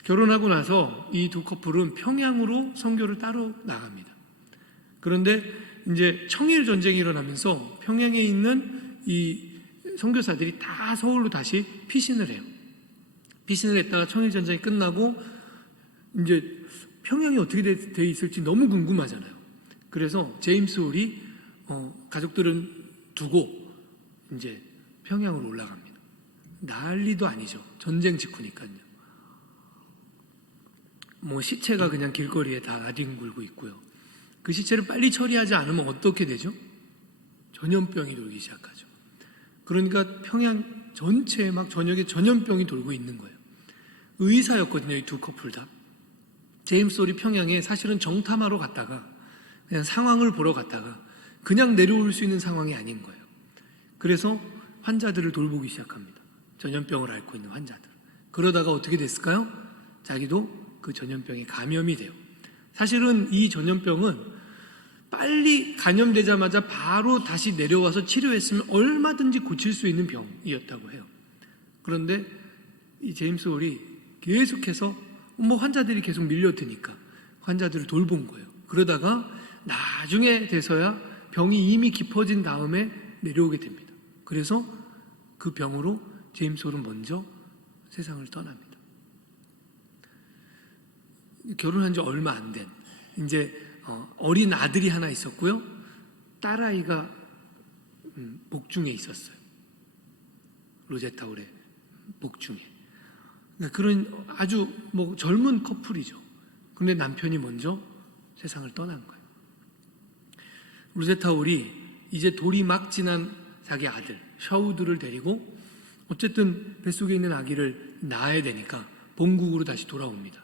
결혼하고 나서 이 두 커플은 평양으로 선교를 따로 나갑니다. 그런데 이제 청일 전쟁이 일어나면서 평양에 있는 이 선교사들이 다 서울로 다시 피신을 해요. 피신을 했다가 청일 전쟁이 끝나고 이제 평양이 어떻게 돼 있을지 너무 궁금하잖아요. 그래서 제임스 홀이 가족들은 두고 이제 평양으로 올라갑니다. 난리도 아니죠. 전쟁 직후니까요. 뭐 시체가 그냥 길거리에 다 나뒹굴고 있고요. 그 시체를 빨리 처리하지 않으면 어떻게 되죠? 전염병이 돌기 시작하죠. 그러니까 평양 전체에 막 저녁에 전염병이 돌고 있는 거예요. 의사였거든요, 이 두 커플 다. 제임스 홀이 평양에 사실은 정탐하러 갔다가 그냥 상황을 보러 갔다가 그냥 내려올 수 있는 상황이 아닌 거예요. 그래서 환자들을 돌보기 시작합니다. 전염병을 앓고 있는 환자들. 그러다가 어떻게 됐을까요? 자기도 그 전염병에 감염이 돼요. 사실은 이 전염병은 빨리 감염되자마자 바로 다시 내려와서 치료했으면 얼마든지 고칠 수 있는 병이었다고 해요. 그런데 이 제임스 홀이 계속해서 뭐 환자들이 계속 밀려드니까 환자들을 돌본 거예요. 그러다가 나중에 돼서야 병이 이미 깊어진 다음에 내려오게 됩니다. 그래서 그 병으로 제임스 홀은 먼저 세상을 떠납니다. 결혼한 지 얼마 안 된 이제 어린 아들이 하나 있었고요. 딸아이가 복중에 있었어요. 로제타 홀의 복중에. 그런 아주 뭐 젊은 커플이죠. 그런데 남편이 먼저 세상을 떠난 거예요. 로제타 홀이 이제 돌이 막 지난 자기 아들 샤우드를 데리고 어쨌든 뱃속에 있는 아기를 낳아야 되니까 본국으로 다시 돌아옵니다.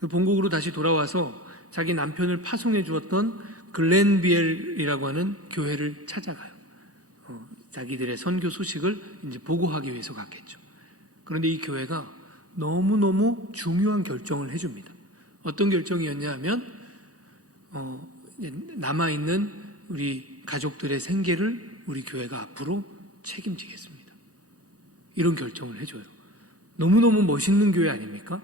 그 본국으로 다시 돌아와서 자기 남편을 파송해 주었던 글렌비엘이라고 하는 교회를 찾아가요. 자기들의 선교 소식을 이제 보고하기 위해서 갔겠죠. 그런데 이 교회가 너무너무 중요한 결정을 해줍니다. 어떤 결정이었냐 하면 남아있는 우리 가족들의 생계를 우리 교회가 앞으로 책임지겠습니다. 이런 결정을 해줘요. 너무너무 멋있는 교회 아닙니까?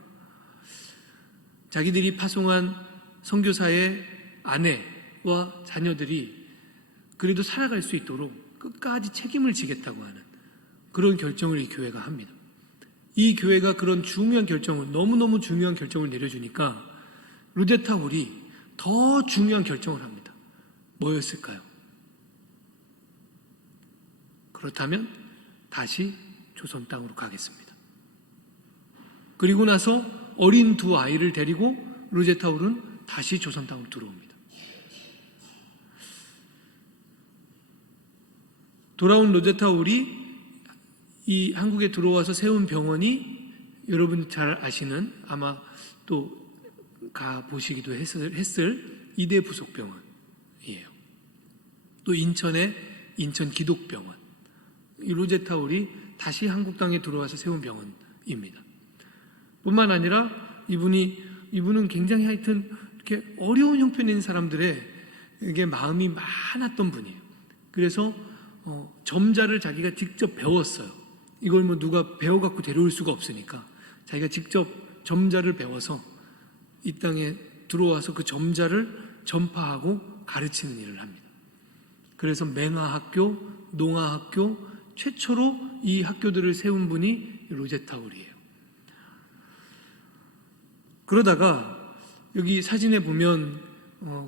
자기들이 파송한 선교사의 아내와 자녀들이 그래도 살아갈 수 있도록 끝까지 책임을 지겠다고 하는 그런 결정을 이 교회가 합니다. 이 교회가 그런 중요한 결정을, 너무너무 중요한 결정을 내려주니까 로제타 홀이 더 중요한 결정을 합니다. 뭐였을까요? 그렇다면 다시 조선 땅으로 가겠습니다. 그리고 나서 어린 두 아이를 데리고 로제타 홀은 다시 조선 땅으로 들어옵니다. 돌아온 로제타 홀이 이 한국에 들어와서 세운 병원이 여러분 잘 아시는, 아마 또 가보시기도 했을 이대 부속병원이에요. 또 인천의 인천 기독병원. 이 로제타 홀이 다시 한국 땅에 들어와서 세운 병원입니다. 뿐만 아니라 이분은 굉장히 하여튼 이렇게 어려운 형편에 있는 사람들에게 마음이 많았던 분이에요. 그래서 점자를 자기가 직접 배웠어요. 이걸 뭐 누가 배워갖고 데려올 수가 없으니까 자기가 직접 점자를 배워서 이 땅에 들어와서 그 점자를 전파하고 가르치는 일을 합니다. 그래서 맹아학교, 농아학교 최초로 이 학교들을 세운 분이 로제타 홀이에요. 그러다가 여기 사진에 보면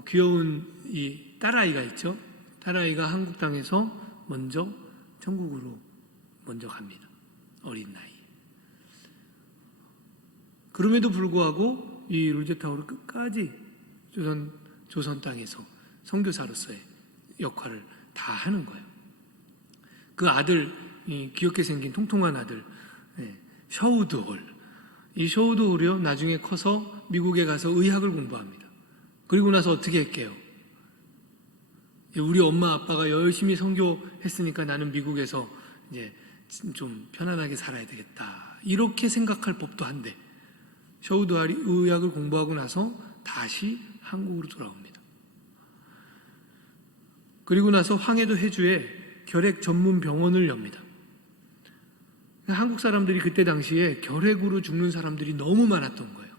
귀여운 이 딸아이가 있죠. 딸아이가 한국 땅에서 먼저 천국으로 먼저 갑니다. 어린 나이. 그럼에도 불구하고 이 로제타 홀은 끝까지 조선 땅에서 선교사로서의 역할을 다 하는 거예요. 그 아들, 귀엽게 생긴 통통한 아들 샤우드 홀. 이 셔우도우리요, 나중에 커서 미국에 가서 의학을 공부합니다. 그리고 나서 어떻게 할게요? 우리 엄마 아빠가 열심히 선교했으니까 나는 미국에서 이제 좀 편안하게 살아야 되겠다, 이렇게 생각할 법도 한데, 셔우도우리 의학을 공부하고 나서 다시 한국으로 돌아옵니다. 그리고 나서 황해도 해주에 결핵 전문 병원을 엽니다. 한국 사람들이 그때 당시에 결핵으로 죽는 사람들이 너무 많았던 거예요.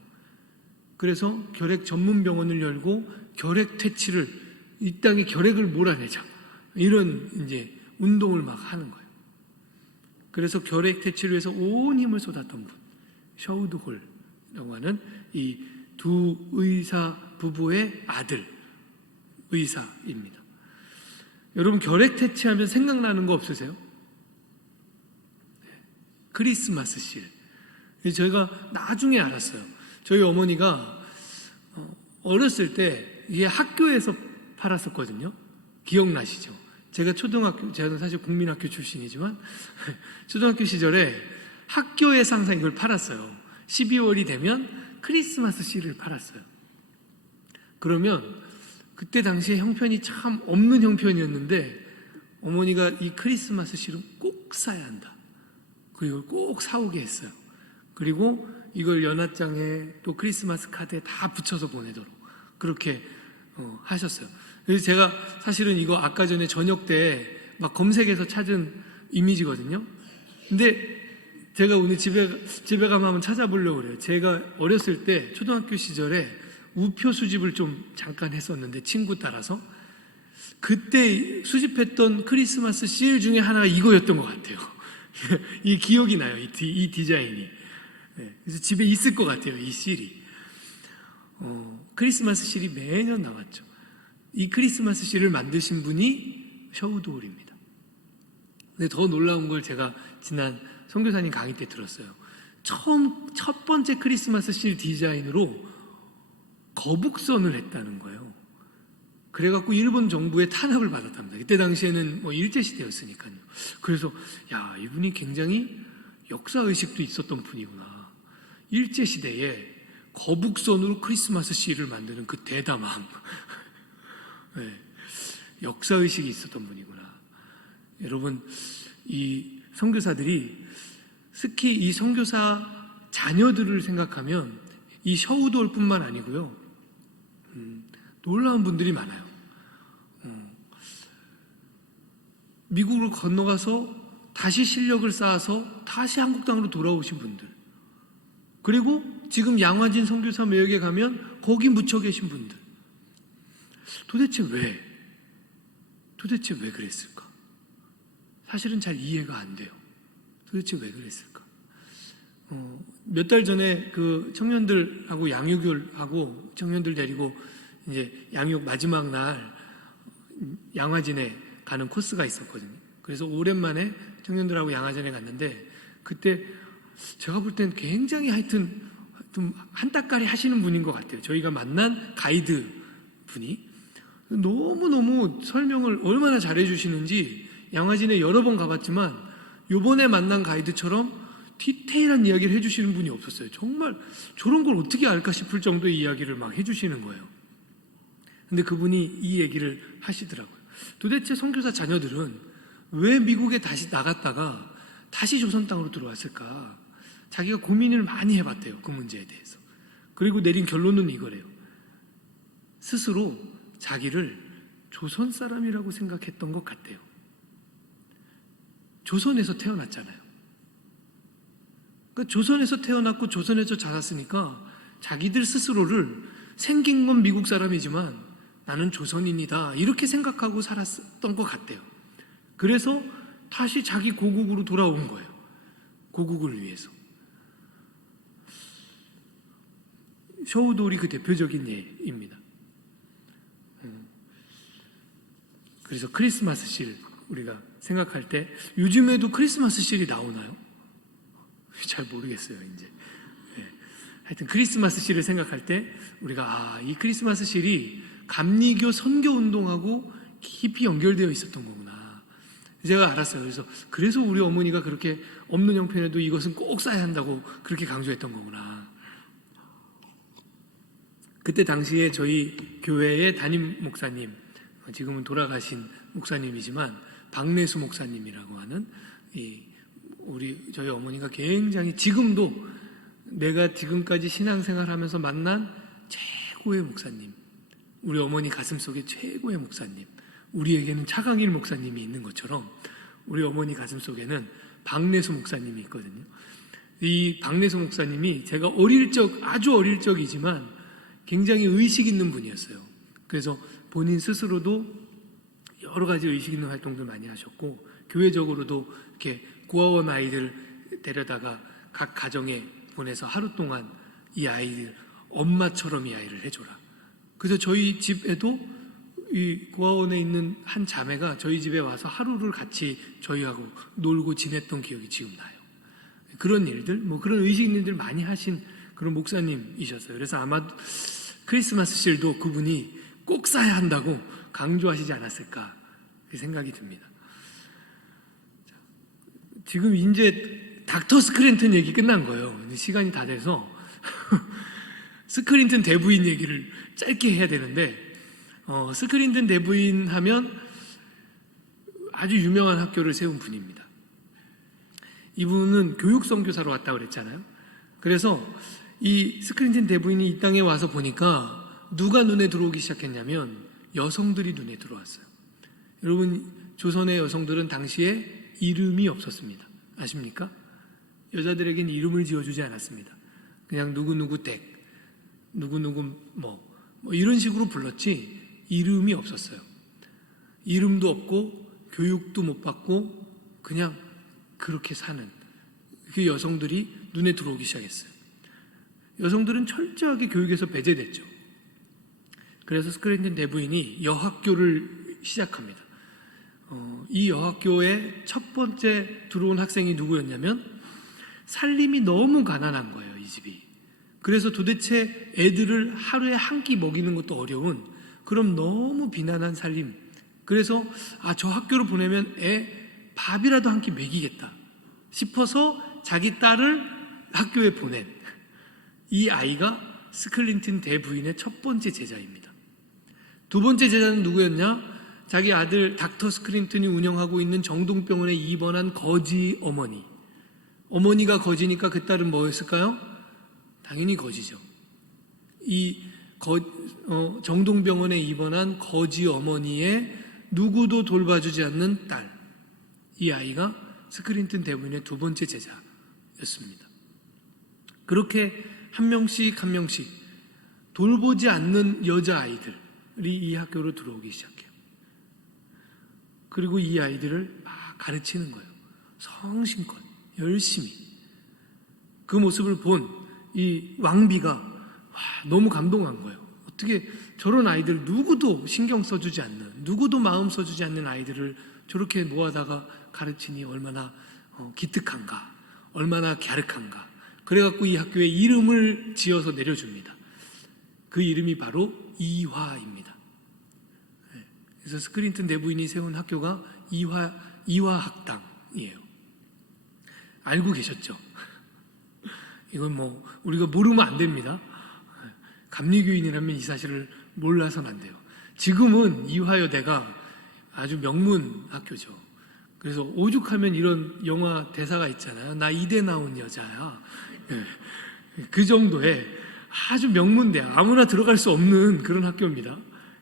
그래서 결핵 전문 병원을 열고 결핵 퇴치를, 이 땅에 결핵을 몰아내자, 이런 이제 운동을 막 하는 거예요. 그래서 결핵 퇴치를 위해서 온 힘을 쏟았던 분, 셔우도홀이라고 하는 이 두 의사 부부의 아들 의사입니다. 여러분, 결핵 퇴치하면 생각나는 거 없으세요? 크리스마스 실. 저희가 나중에 알았어요. 저희 어머니가 어렸을 때 이게 학교에서 팔았었거든요. 기억나시죠? 제가 제가 사실 국민학교 출신이지만 초등학교 시절에 학교에서 항상 이걸 팔았어요. 12월이 되면 크리스마스 실을 팔았어요. 그러면 그때 당시에 형편이 참 없는 형편이었는데, 어머니가 이 크리스마스 실은 꼭 사야 한다, 그리고 꼭 사오게 했어요. 그리고 이걸 연합장에 또 크리스마스 카드에 다 붙여서 보내도록 그렇게 하셨어요. 그래서 제가 사실은 이거 아까 전에 저녁 때 막 검색해서 찾은 이미지거든요. 근데 제가 오늘 집에 가면 한번 찾아보려고 그래요. 제가 어렸을 때 초등학교 시절에 우표 수집을 좀 잠깐 했었는데, 친구 따라서 그때 수집했던 크리스마스 실 중에 하나가 이거였던 것 같아요. 이 기억이 나요, 이 디자인이. 그래서 집에 있을 것 같아요, 이 실이. 크리스마스 실이 매년 나왔죠. 이 크리스마스 실을 만드신 분이 셔우도울입니다. 근데 더 놀라운 걸 제가 지난 선교사님 강의 때 들었어요. 첫 번째 크리스마스 실 디자인으로 거북선을 했다는 거예요. 그래갖고 일본 정부의 탄압을 받았답니다. 그때 당시에는 뭐 일제시대였으니까요. 그래서 야, 이분이 굉장히 역사의식도 있었던 분이구나. 일제시대에 거북선으로 크리스마스 시를 만드는 그 대담함. 네, 역사의식이 있었던 분이구나. 여러분, 이 선교사들이, 특히 이 선교사 자녀들을 생각하면 이 셔우도울뿐만 아니고요, 놀라운 분들이 많아요. 미국으로 건너가서 다시 실력을 쌓아서 다시 한국 땅으로 돌아오신 분들, 그리고 지금 양화진 선교사 매역에 가면 거기 묻혀 계신 분들. 도대체 왜 그랬을까? 사실은 잘 이해가 안 돼요. 도대체 왜 그랬을까? 몇 달 전에 그 청년들하고 양육을 하고, 청년들 데리고 이제 양육 마지막 날 양화진에 가는 코스가 있었거든요. 그래서 오랜만에 청년들하고 양화진에 갔는데, 그때 제가 볼 땐 굉장히 하여튼 좀 한따까리 하시는 분인 것 같아요. 저희가 만난 가이드 분이 너무너무 설명을 얼마나 잘해 주시는지, 양화진에 여러 번 가봤지만 요번에 만난 가이드처럼 디테일한 이야기를 해주시는 분이 없었어요. 정말 저런 걸 어떻게 알까 싶을 정도의 이야기를 막 해주시는 거예요. 근데 그분이 이 얘기를 하시더라고요. 도대체 선교사 자녀들은 왜 미국에 다시 나갔다가 다시 조선 땅으로 들어왔을까? 자기가 고민을 많이 해봤대요, 그 문제에 대해서. 그리고 내린 결론은 이거래요. 스스로 자기를 조선 사람이라고 생각했던 것 같대요. 조선에서 태어났잖아요. 그러니까 조선에서 태어났고 조선에서 자랐으니까 자기들 스스로를 생긴 건 미국 사람이지만 나는 조선인이다, 이렇게 생각하고 살았던 것 같대요. 그래서 다시 자기 고국으로 돌아온 거예요. 고국을 위해서. 셔우도울이 그 대표적인 예입니다. 그래서 크리스마스 실 우리가 생각할 때, 요즘에도 크리스마스 실이 나오나요? 잘 모르겠어요, 이제. 하여튼 크리스마스 실을 생각할 때 우리가 이 크리스마스 실이 감리교 선교 운동하고 깊이 연결되어 있었던 거구나. 제가 알았어요. 그래서 우리 어머니가 그렇게 없는 형편에도 이것은 꼭 쌓아야 한다고 그렇게 강조했던 거구나. 그때 당시에 저희 교회의 담임 목사님, 지금은 돌아가신 목사님이지만 박내수 목사님이라고 하는 저희 어머니가 굉장히, 지금도 내가 지금까지 신앙생활하면서 만난 최고의 목사님, 우리 어머니 가슴속에 최고의 목사님, 우리에게는 차강일 목사님이 있는 것처럼 우리 어머니 가슴속에는 박내수 목사님이 있거든요. 이 박내수 목사님이 제가 아주 어릴 적이지만 굉장히 의식 있는 분이었어요. 그래서 본인 스스로도 여러 가지 의식 있는 활동도 많이 하셨고, 교회적으로도 이렇게 고아원 아이들 데려다가 각 가정에 보내서 하루 동안 이 아이들, 엄마처럼 이 아이를 해줘라. 그래서 저희 집에도 이 고아원에 있는 한 자매가 저희 집에 와서 하루를 같이 저희하고 놀고 지냈던 기억이 지금 나요. 그런 일들, 그런 의식 있는 일들 많이 하신 그런 목사님이셨어요. 그래서 아마 크리스마스 실도 그분이 꼭 쌓아야 한다고 강조하시지 않았을까 생각이 듭니다. 지금 이제 닥터 스크린튼 얘기 끝난 거예요. 시간이 다 돼서 스크린튼 대부인 얘기를 짧게 해야 되는데, 스크린튼 대부인 하면 아주 유명한 학교를 세운 분입니다. 이분은 교육 선교사로 왔다고 그랬잖아요. 그래서 이 스크린튼 대부인이 이 땅에 와서 보니까 누가 눈에 들어오기 시작했냐면 여성들이 눈에 들어왔어요. 여러분, 조선의 여성들은 당시에 이름이 없었습니다. 아십니까? 여자들에겐 이름을 지어주지 않았습니다. 그냥 누구누구 댁, 누구누구 이런 식으로 불렀지 이름이 없었어요. 이름도 없고 교육도 못 받고 그냥 그렇게 사는 그 여성들이 눈에 들어오기 시작했어요. 여성들은 철저하게 교육에서 배제됐죠. 그래서 스크린튼 대부인이 여학교를 시작합니다. 이 여학교에 첫 번째 들어온 학생이 누구였냐면, 살림이 너무 가난한 거예요, 이 집이. 그래서 도대체 애들을 하루에 한 끼 먹이는 것도 어려운, 그럼 너무 비난한 살림. 그래서 저 학교로 보내면 애 밥이라도 한 끼 먹이겠다 싶어서 자기 딸을 학교에 보낸 이 아이가 스크린튼 대부인의 첫 번째 제자입니다. 두 번째 제자는 누구였냐? 자기 아들 닥터 스크린튼이 운영하고 있는 정동병원에 입원한 거지 어머니. 어머니가 거지니까 그 딸은 뭐였을까요? 당연히 거지죠. 정동병원에 입원한 거지 어머니의 누구도 돌봐주지 않는 딸. 이 아이가 스크린튼 대부인의 두 번째 제자였습니다. 그렇게 한 명씩 한 명씩 돌보지 않는 여자아이들이 이 학교로 들어오기 시작해요. 그리고 이 아이들을 막 가르치는 거예요. 성심껏 열심히. 그 모습을 본 이 왕비가 너무 감동한 거예요. 어떻게 저런 아이들, 누구도 신경 써주지 않는, 누구도 마음 써주지 않는 아이들을 저렇게 모아다가 가르치니 얼마나 기특한가, 얼마나 갸륵한가. 그래갖고 이 학교에 이름을 지어서 내려줍니다. 그 이름이 바로 이화입니다. 그래서 스크린튼 대부인이 세운 학교가 이화학당이에요. 알고 계셨죠? 이건 우리가 모르면 안 됩니다. 감리교인이라면 이 사실을 몰라서는 안 돼요. 지금은 이화여대가 아주 명문 학교죠. 그래서 오죽하면 이런 영화 대사가 있잖아요. 나 이대 나온 여자야. 그 정도의 아주 명문대학, 아무나 들어갈 수 없는 그런 학교입니다.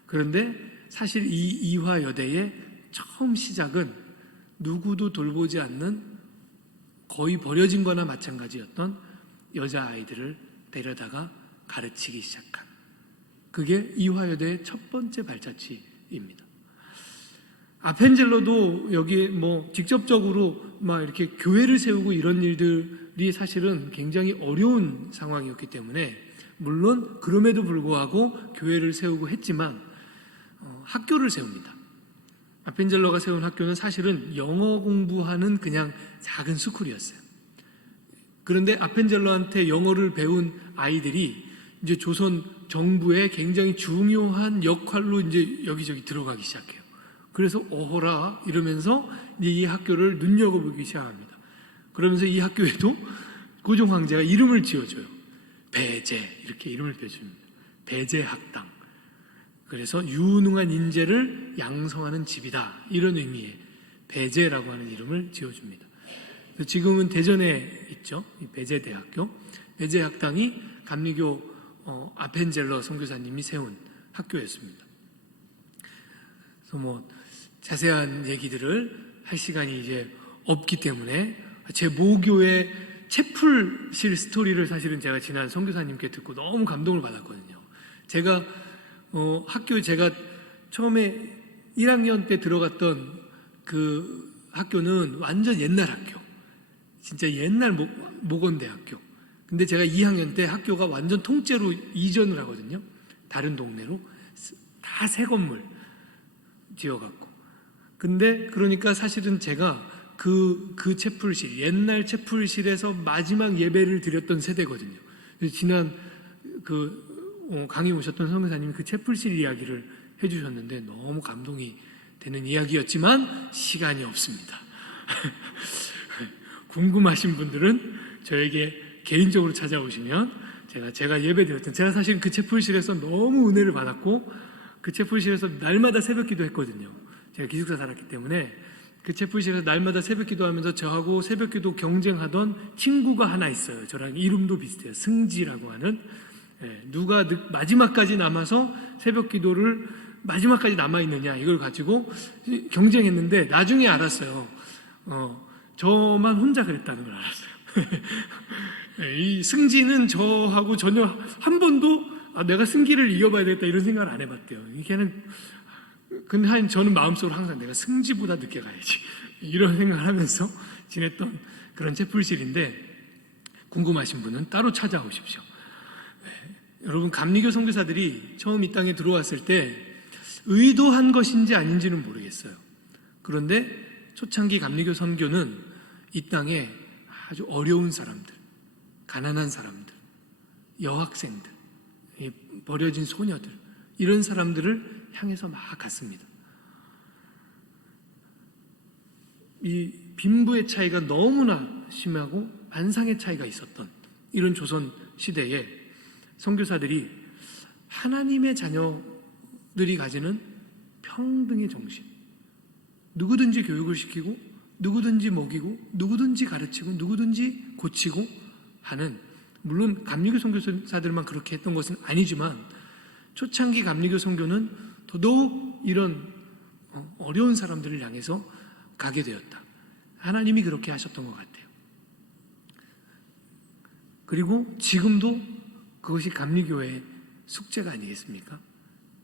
그런데 사실 이 이화여대의 처음 시작은 누구도 돌보지 않는, 거의 버려진 거나 마찬가지였던 여자아이들을 데려다가 가르치기 시작한, 그게 이화여대의 첫 번째 발자취입니다. 아펜젤러도 여기에 직접적으로 이렇게 교회를 세우고 이런 일들이 사실은 굉장히 어려운 상황이었기 때문에, 물론 그럼에도 불구하고 교회를 세우고 했지만 학교를 세웁니다. 아펜젤러가 세운 학교는 사실은 영어 공부하는 그냥 작은 스쿨이었어요. 그런데 아펜젤러한테 영어를 배운 아이들이 이제 조선 정부의 굉장히 중요한 역할로 이제 여기저기 들어가기 시작해요. 그래서 어허라 이러면서 이제 이 학교를 눈여겨보기 시작합니다. 그러면서 이 학교에도 고종 황제가 이름을 지어줘요. 배제 이렇게 이름을 지어줍니다. 배제학당. 그래서 유능한 인재를 양성하는 집이다 이런 의미의 배제라고 하는 이름을 지어줍니다. 지금은 대전에 있죠. 이 배제대학교. 배제학당이 감리교 아펜젤러 선교사님이 세운 학교였습니다. 그래서 뭐 자세한 얘기들을 할 시간이 이제 없기 때문에 제 모교의 채플실 스토리를 사실은 제가 지난 선교사님께 듣고 너무 감동을 받았거든요. 제가 제가 처음에 1학년 때 들어갔던 그 학교는 완전 옛날 학교, 진짜 옛날 모건대학교. 근데 제가 2학년 때 학교가 완전 통째로 이전을 하거든요. 다른 동네로 다 새 건물 지어갖고. 근데 그러니까 사실은 제가 그 채플실, 옛날 채플실에서 마지막 예배를 드렸던 세대거든요. 지난 강의 오셨던 선교사님이 그 채플실 이야기를 해주셨는데 너무 감동이 되는 이야기였지만 시간이 없습니다. 궁금하신 분들은 저에게 개인적으로 찾아오시면 제가 예배드렸던, 제가 사실 그 채플실에서 너무 은혜를 받았고 그 채플실에서 날마다 새벽기도 했거든요. 제가 기숙사 살았기 때문에 그 채플실에서 날마다 새벽기도 하면서 저하고 새벽기도 경쟁하던 친구가 하나 있어요. 저랑 이름도 비슷해요. 승지라고 하는. 누가 마지막까지 남아서 새벽기도를 마지막까지 남아있느냐 이걸 가지고 경쟁했는데 나중에 알았어요. 저만 혼자 그랬다는 걸 알았어요. 이 승지는 저하고 전혀 한 번도 내가 승기를 이겨봐야 되겠다 이런 생각을 안 해봤대요. 근데 저는 마음속으로 항상 내가 승지보다 늦게 가야지 이런 생각을 하면서 지냈던 그런 채플실인데 궁금하신 분은 따로 찾아오십시오. 여러분, 감리교 선교사들이 처음 이 땅에 들어왔을 때 의도한 것인지 아닌지는 모르겠어요. 그런데 초창기 감리교 선교는 이 땅에 아주 어려운 사람들, 가난한 사람들, 여학생들, 버려진 소녀들, 이런 사람들을 향해서 막 갔습니다. 이 빈부의 차이가 너무나 심하고 안상의 차이가 있었던 이런 조선 시대에 선교사들이 하나님의 자녀들이 가지는 평등의 정신, 누구든지 교육을 시키고 누구든지 먹이고 누구든지 가르치고 누구든지 고치고 하는, 물론 감리교 선교사들만 그렇게 했던 것은 아니지만 초창기 감리교 선교는 더더욱 이런 어려운 사람들을 향해서 가게 되었다. 하나님이 그렇게 하셨던 것 같아요. 그리고 지금도 그것이 감리교회의 숙제가 아니겠습니까?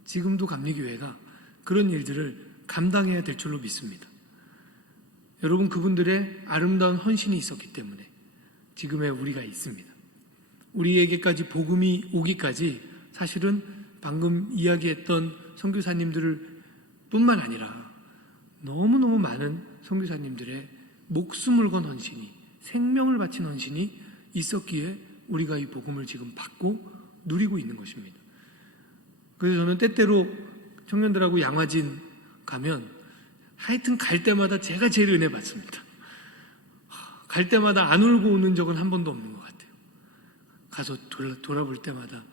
지금도 감리교회가 그런 일들을 감당해야 될 줄로 믿습니다. 여러분, 그분들의 아름다운 헌신이 있었기 때문에 지금의 우리가 있습니다. 우리에게까지 복음이 오기까지 사실은 방금 이야기했던 선교사님들을 뿐만 아니라 너무너무 많은 선교사님들의 목숨을 건 헌신이, 생명을 바친 헌신이 있었기에 우리가 이 복음을 지금 받고 누리고 있는 것입니다. 그래서 저는 때때로 청년들하고 양화진 가면 하여튼 갈 때마다 제가 제일 은혜 받습니다. 갈 때마다 안 울고 오는 적은 한 번도 없는 것 같아요. 가서 돌아볼 때마다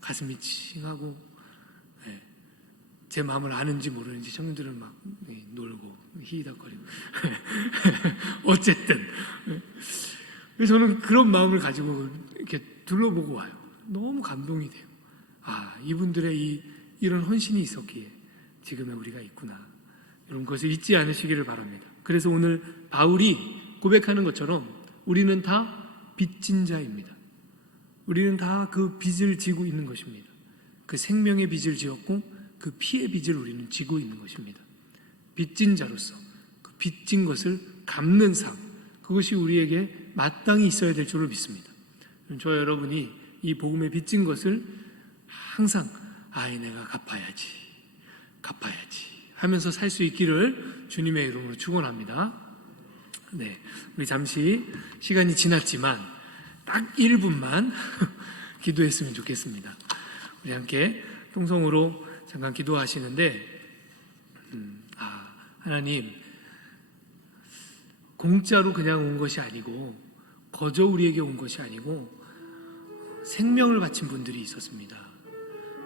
가슴이 칭하고, 제 마음을 아는지 모르는지 청년들은 막 놀고 히히덕거리고 어쨌든 그래서 저는 그런 마음을 가지고 이렇게 둘러보고 와요. 너무 감동이 돼요. 이분들의 이런 헌신이 있었기에 지금의 우리가 있구나, 이런 것을 잊지 않으시기를 바랍니다. 그래서 오늘 바울이 고백하는 것처럼 우리는 다 빚진 자입니다. 우리는 다 그 빚을 지고 있는 것입니다. 그 생명의 빚을 지었고 그 피의 빚을 우리는 지고 있는 것입니다. 빚진 자로서 그 빚진 것을 갚는 삶, 그것이 우리에게 마땅히 있어야 될 줄로 믿습니다. 저와 여러분이 이 복음의 빚진 것을 항상 내가 갚아야지 하면서 살 수 있기를 주님의 이름으로 축원합니다. 네, 우리 잠시 시간이 지났지만 딱 1분만 기도했으면 좋겠습니다. 우리 함께 통성으로 잠깐 기도하시는데 하나님, 공짜로 그냥 온 것이 아니고 거저 우리에게 온 것이 아니고 생명을 바친 분들이 있었습니다.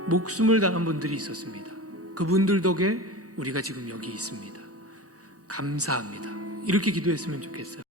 목숨을 당한 분들이 있었습니다. 그분들 덕에 우리가 지금 여기 있습니다. 감사합니다. 이렇게 기도했으면 좋겠어요.